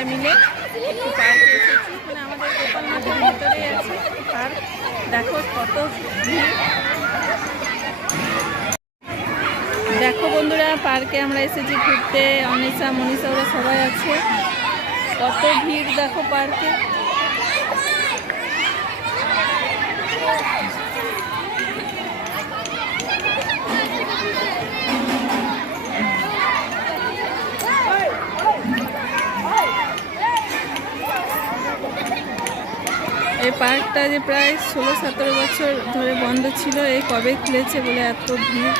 সবাই মিলে একটু পার্কে এসেছি। মানে আমাদের গোপাল মাঠের ভিতরেই আছে পার্ক। দেখো কত ভিড়। দেখো বন্ধুরা, পার্কে আমরা এসেছি ঘুরতে। অনিশা মনীষা ওরা সবাই আছে। কত ভিড় দেখো পার্কে। এই পার্কটা যে প্রায় 16-17 বছর ধরে বন্ধ ছিল, এই কবে খুলেছে বলে এত ভিড়।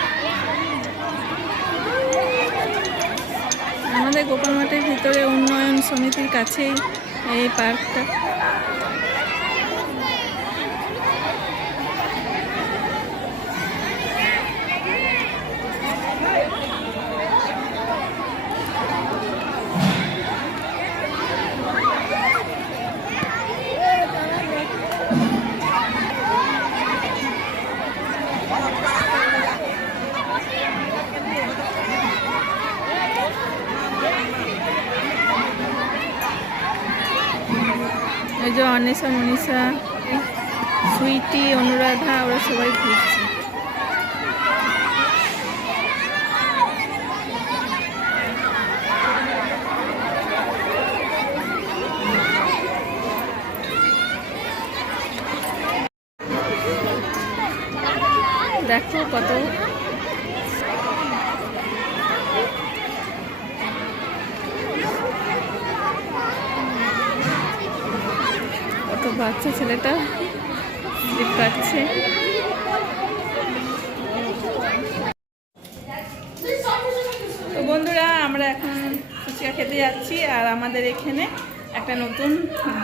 আমাদের গোপাল মাঠের ভিতরে উন্নয়ন সমিতির কাছেই এই পার্কটা। এই যে অনিশা মনীষা সুইটি অনুরাধা ওরা সবাই ঘুরছে। দেখো কত বাচ্চা ছেলেটা স্লিপ কাটছে। তো বন্ধুরা, আমরা এখন ফুচকা খেতে যাচ্ছি। আর আমাদের এখানে একটা নতুন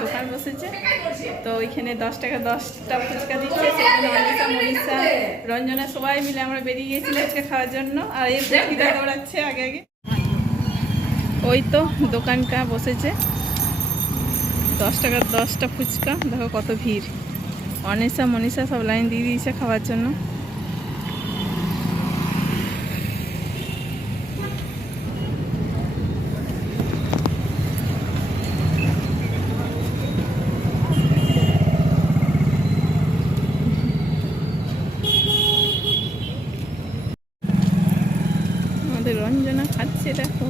দোকান বসেছে, তো ওইখানে 10 টাকা 10টা ফুচকা দিচ্ছে। সেখানে অনিশা মনীষা রঞ্জনা সবাই মিলে আমরা বেরিয়ে গিয়েছি ফুচকা খাওয়ার জন্য। আর এই ফুচকিটা দৌড়াচ্ছে আগে আগে। ওই তো দোকানটা বসেছে, 10 টাকা 10টা ফুচকা। দেখো কত ভিড়। অনিশা মনীষা সব লাইন দিয়ে দিয়েছে খাওয়ার জন্য। আমাদের রঞ্জনা খাচ্ছে দেখো।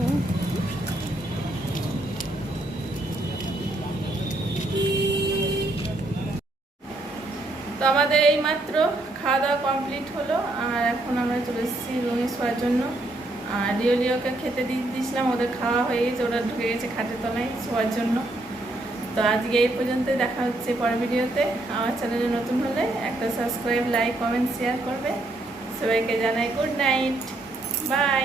তো আমাদের এই মাত্র খাওয়া দাওয়া কমপ্লিট হলো। আর এখন আমরা চলে এসেছি রুমে শোয়ার জন্য। আর লিওকে খেতে দিয়ে দিয়েছিলাম, ওদের খাওয়া হয়ে গেছে, ওরা ঢুকে গেছে খাটের তলায় শোয়ার জন্য। তো আজকে এই পর্যন্তই, দেখা হচ্ছে পরের ভিডিওতে। আমার চ্যানেলে নতুন হলে একটা সাবস্ক্রাইব, লাইক, কমেন্ট, শেয়ার করবে। সবাইকে জানাই গুড নাইট, বাই।